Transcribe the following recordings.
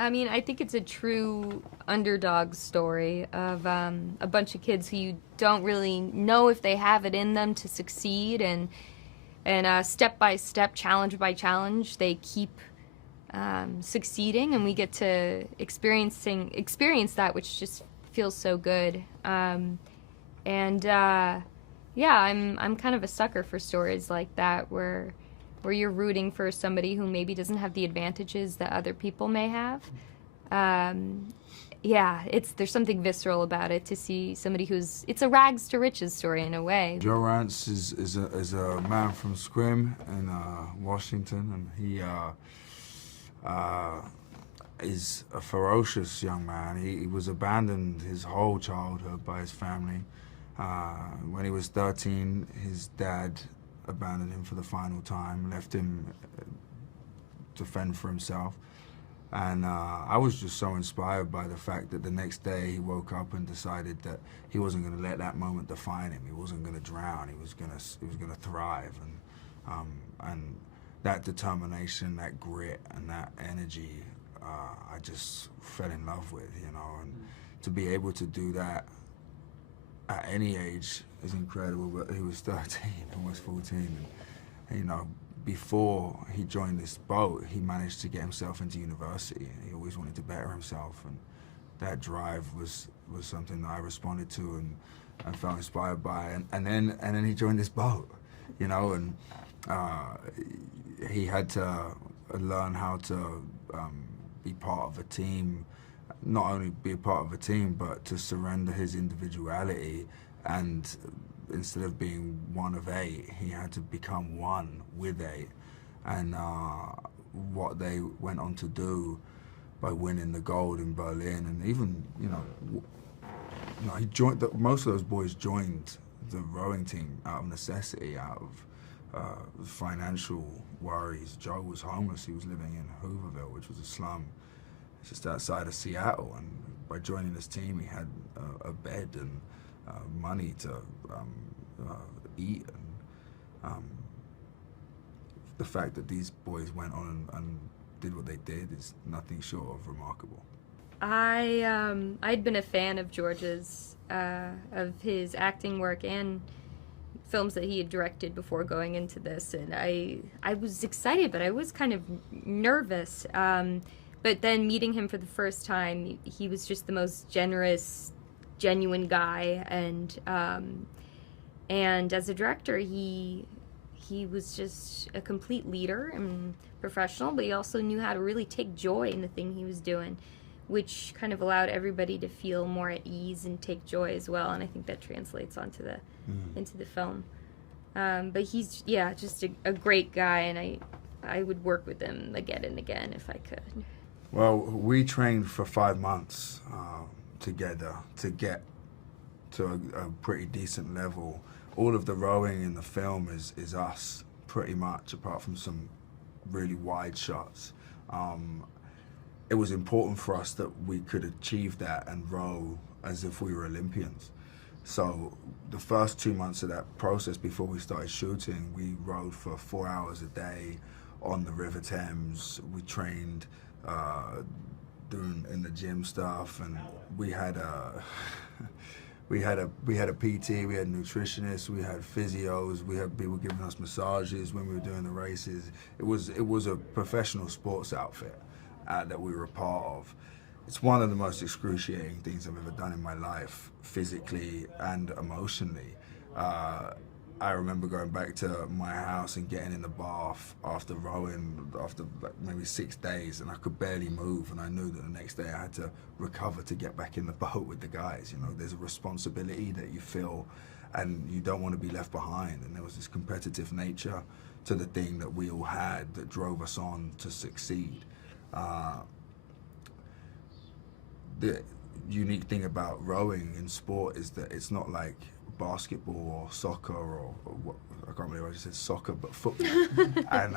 I mean, I think it's a true underdog story of a bunch of kids who you don't really know if they have it in them to succeed, and step by step, challenge by challenge, they keep succeeding, and we get to experience that, which just feels so good. Yeah, I'm kind of a sucker for stories like that where you're rooting for somebody who maybe doesn't have the advantages that other people may have. Yeah, there's something visceral about it to see somebody it's a rags to riches story in a way. Joe Rantz is a man from Scrim in Washington, and he is a ferocious young man. He was abandoned his whole childhood by his family. When he was 13, his dad abandoned him for the final time, left him to fend for himself. And I was just so inspired by the fact that the next day he woke up and decided that he wasn't going to let that moment define him. He wasn't going to drown. He was going to thrive. And that determination, that grit, and that energy, I just fell in love with, you know. And to be able to do that at any age is incredible. But he was 13, almost 14, and you know, before he joined this boat, he managed to get himself into university. He always wanted to better himself, and that drive was something that I responded to and felt inspired by. And then he joined this boat, you know, and he had to learn how to be part of a team. Not only be a part of a team, but to surrender his individuality, and instead of being one of 8, he had to become one with 8. And what they went on to do by winning the gold in Berlin, and even, you know, he joined. Most of those boys joined the rowing team out of necessity, out of financial worries. Joe was homeless. He was living in Hooverville, which was a slum just outside of Seattle, and by joining this team, he had a bed and money to eat. And the fact that these boys went on and did what they did is nothing short of remarkable. I'd been a fan of George's, of his acting work and films that he had directed before going into this, and I was excited, but I was kind of nervous. But then meeting him for the first time, he was just the most generous, genuine guy, and as a director, he was just a complete leader and professional, but he also knew how to really take joy in the thing he was doing, which kind of allowed everybody to feel more at ease and take joy as well, and I think that translates onto into the film. But he's, yeah, just a great guy, and I would work with him again and again if I could. Well, we trained for 5 months together to get to a pretty decent level. All of the rowing in the film is us, pretty much, apart from some really wide shots. It was important for us that we could achieve that and row as if we were Olympians. So the first 2 months of that process before we started shooting, we rowed for 4 hours a day on the River Thames. We trained doing in the gym stuff, and we had a PT, we had nutritionists, we had physios, we had people giving us massages when we were doing the races. It was a professional sports outfit that we were a part of. It's one of the most excruciating things I've ever done in my life, physically and emotionally. I remember going back to my house and getting in the bath after rowing, after like maybe 6 days, and I could barely move, and I knew that the next day I had to recover to get back in the boat with the guys. You know, there's a responsibility that you feel, and you don't want to be left behind, and there was this competitive nature to the thing that we all had that drove us on to succeed. The unique thing about rowing in sport is that it's not like basketball or soccer or what, I can't believe I just said soccer, but football. And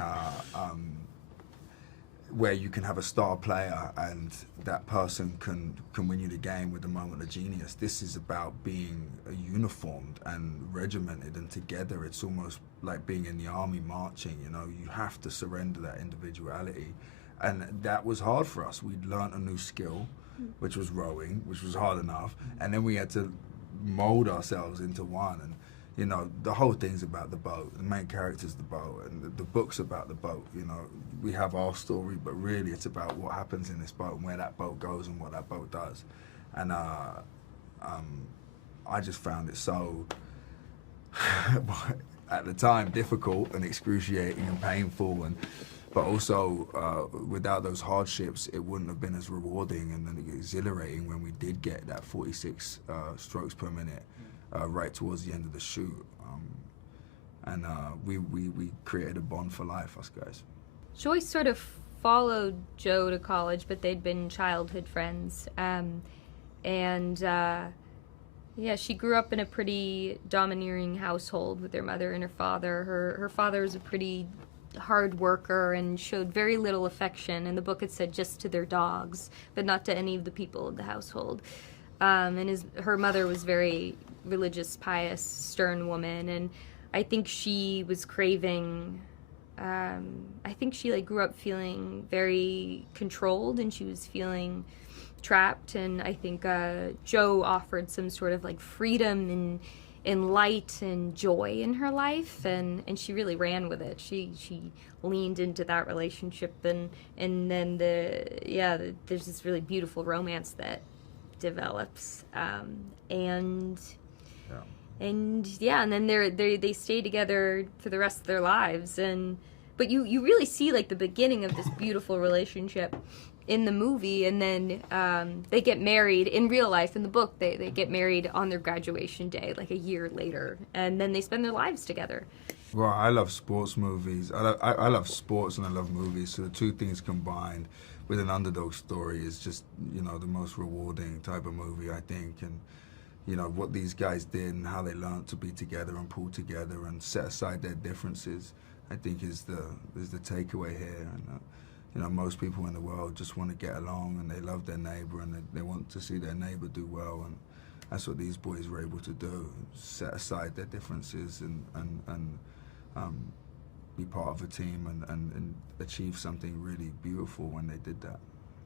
where you can have a star player and that person can win you the game with a moment of genius. This is about being uniformed and regimented and together. It's almost like being in the army marching, you know. You have to surrender that individuality And that was hard for us. We'd learnt a new skill, which was rowing, which was hard enough, and then we had to mold ourselves into one. And you know, the whole thing's about the boat. The main character's the boat, and the book's about the boat. You know, we have our story, but really it's about what happens in this boat and where that boat goes and what that boat does. And I just found it so, at the time, difficult and excruciating and painful, but also without those hardships, it wouldn't have been as rewarding and exhilarating when we did get that 46 strokes per minute right towards the end of the shoot. And we created a bond for life, us guys. Joyce sort of followed Joe to college, but they'd been childhood friends. Yeah, she grew up in a pretty domineering household with her mother and her father. Her father was a pretty hard worker and showed very little affection. In the book it said just to their dogs, but not to any of the people of the household. And her mother was very religious, pious, stern woman, and I think she was craving, I think she grew up feeling very controlled, and she was feeling trapped, and I think Joe offered some sort of freedom and light and joy in her life, and she really ran with it. She leaned into that relationship, and then there's this really beautiful romance that develops, and then they stay together for the rest of their lives, but you really see the beginning of this beautiful relationship in the movie, and then they get married in real life. In the book, they get married on their graduation day, a year later, and then they spend their lives together. Well, I love sports movies. I love sports and I love movies, so the two things combined with an underdog story is just, the most rewarding type of movie, I think. And, what these guys did and how they learned to be together and pull together and set aside their differences, I think is the takeaway here. And, most people in the world just want to get along, and they love their neighbor, and they want to see their neighbor do well. And that's what these boys were able to do, set aside their differences and be part of a team and achieve something really beautiful when they did that.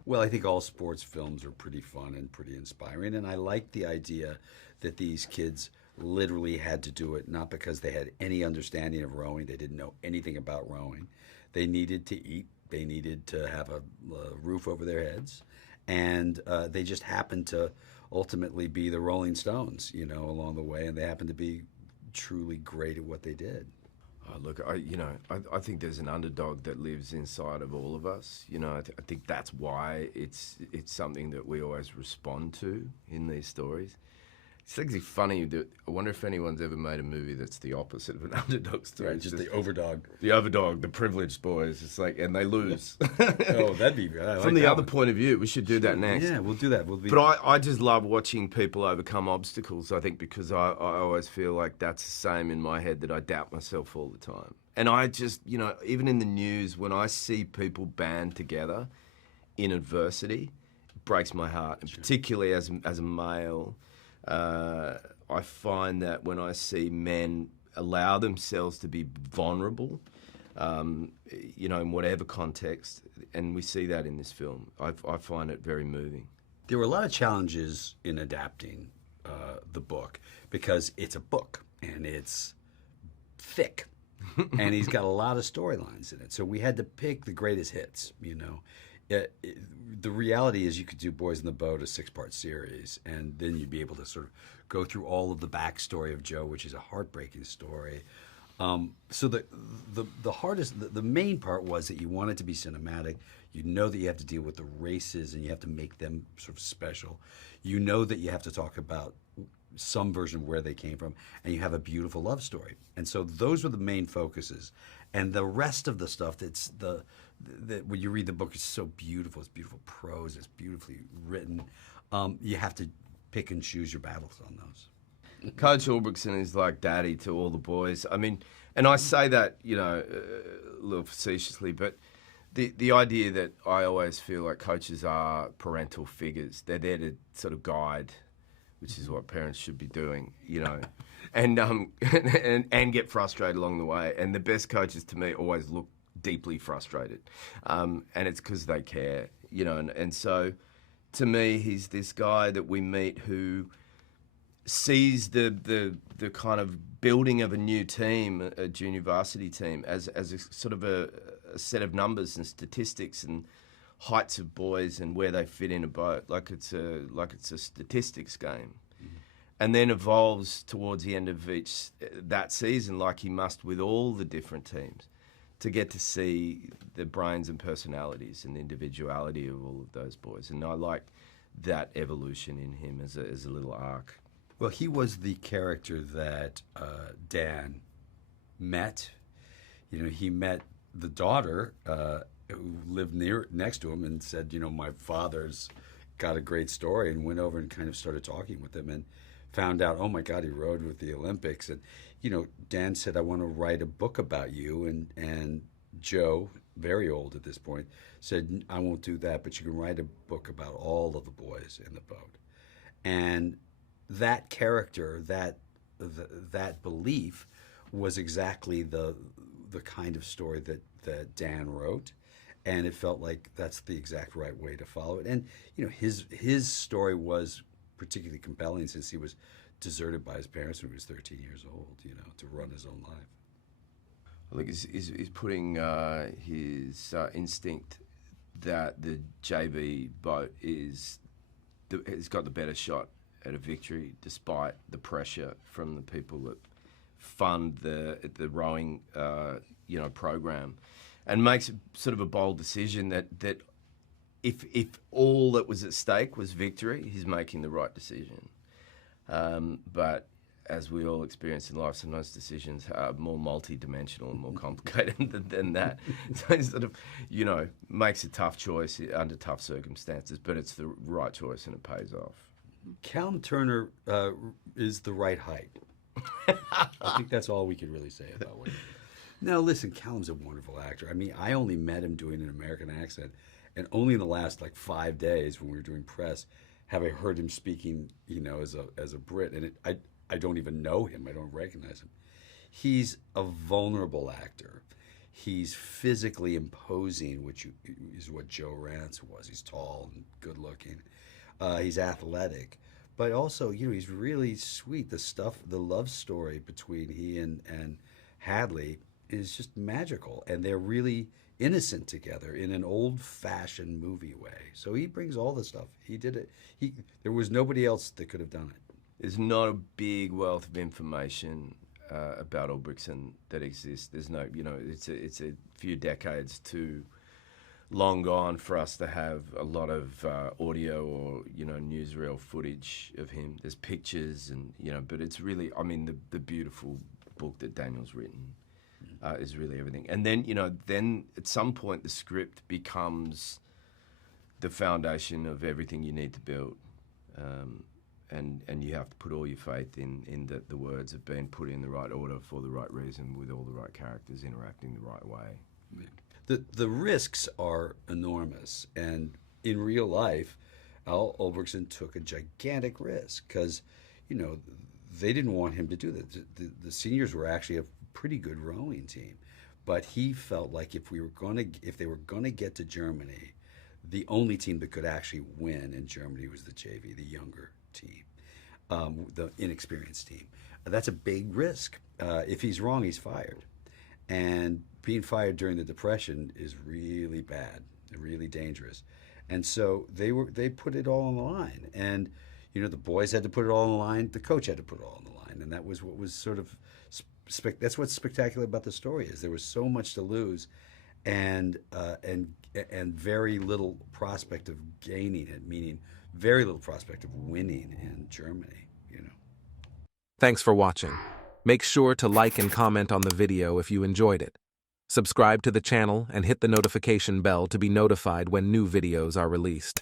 Well, I think all sports films are pretty fun and pretty inspiring, and I like the idea that these kids literally had to do it not because they had any understanding of rowing, they didn't know anything about rowing. They needed to eat, they needed to have a roof over their heads, and they just happened to ultimately be the Rolling Stones, along the way, and they happened to be truly great at what they did. Look, I think there's an underdog that lives inside of all of us. I think that's why it's something that we always respond to in these stories. It's actually funny that I wonder if anyone's ever made a movie that's the opposite of an underdog story. Right, just the overdog. The overdog, the privileged boys. It's and they lose. Oh, that'd be good. From the other point of view, we should do that next. Yeah, we'll do that. But I just love watching people overcome obstacles, I think, because I always feel like that's the same in my head, that I doubt myself all the time. And I just, even in the news, when I see people band together in adversity, it breaks my heart. And particularly as a male, I find that when I see men allow themselves to be vulnerable, in whatever context, and we see that in this film, I find it very moving. There were a lot of challenges in adapting the book because it's a book and it's thick and he's got a lot of storylines in it. So we had to pick the greatest hits, The reality is you could do Boys in the Boat, a 6-part series, and then you'd be able to sort of go through all of the backstory of Joe, which is a heartbreaking story. So the main part was that you want it to be cinematic. You know that you have to deal with the races and you have to make them sort of special. You know that you have to talk about some version of where they came from, and you have a beautiful love story. And so those were the main focuses. And the rest of the stuff that when you read the book, it's so beautiful. It's beautiful prose. It's beautifully written. You have to pick and choose your battles on those. Coach Ulbrickson is like daddy to all the boys. I mean, and I say that, a little facetiously, but the idea that I always feel like coaches are parental figures. They're there to sort of guide, which is what parents should be doing, and get frustrated along the way. And the best coaches to me always look deeply frustrated, and it's because they care, you know. And so, to me, he's this guy that we meet who sees the kind of building of a new team, a junior varsity team, as a sort of a set of numbers and statistics and heights of boys and where they fit in a boat, like it's a statistics game, and then evolves towards the end of that season, like he must with all the different teams, to get to see the brains and personalities and individuality of all of those boys. And I like that evolution in him as a little arc. Well, he was the character that Dan met. You know, he met the daughter who lived next to him and said, you know, my father's got a great story, and went over and kind of started talking with him and found out, oh my God, he rode with the Olympics. And, you know, Dan said, I want to write a book about you. And Joe, very old at this point, said, I won't do that, but you can write a book about all of the boys in the boat. And that character, that belief was exactly the kind of story that Dan wrote. And it felt like that's the exact right way to follow it. And, you know, his story was particularly compelling since he was deserted by his parents when he was 13 years old, you know, to run his own life. I think he's putting his instinct that the JV boat has got the better shot at a victory, despite the pressure from the people that fund the rowing program, and makes sort of a bold decision that if all that was at stake was victory, he's making the right decision. But as we all experience in life, sometimes decisions are more multi-dimensional and more complicated than that. So he sort of, you know, makes a tough choice under tough circumstances, but it's the right choice and it pays off. Callum Turner is the right height. I think that's all we could really say about what he did. Now, listen, Callum's a wonderful actor. I mean, I only met him doing an American accent, and only in the last, 5 days when we were doing press have I heard him speaking, you know, as a Brit. And I don't even know him. I don't recognize him. He's a vulnerable actor. He's physically imposing, which is what Joe Rantz was. He's tall and good-looking. He's athletic. But also, you know, he's really sweet. The love story between he and Hadley is just magical. And they're really innocent together in an old-fashioned movie way. So he brings all the stuff. He did it. There was nobody else that could have done it. There's not a big wealth of information about Ulbrickson that exists. There's no, you know, it's a few decades too long gone for us to have a lot of audio or, you know, newsreel footage of him. There's pictures and, you know, but it's really, I mean, the beautiful book that Daniel's written is really everything. And then, you know, then at some point the script becomes the foundation of everything you need to build. And you have to put all your faith in that the words have been put in the right order for the right reason with all the right characters interacting the right way. The risks are enormous, and in real life, Al Ulbrickson took a gigantic risk because, you know, they didn't want him to do that. The seniors were actually a pretty good rowing team, but he felt like if they were gonna get to Germany, the only team that could actually win in Germany was the JV, the younger team, the inexperienced team. That's a big risk. If he's wrong, he's fired. And being fired during the Depression is really bad, really dangerous. And so they put it all on the line. And, you know, the boys had to put it all on the line. The coach had to put it all on the line. And that was what was sort of, that's what's spectacular about the story is there was so much to lose and very little prospect of gaining it, meaning very little prospect of winning in Germany, you know. Thanks for watching. Make sure to like and comment on the video if you enjoyed it. Subscribe to the channel and hit the notification bell to be notified when new videos are released.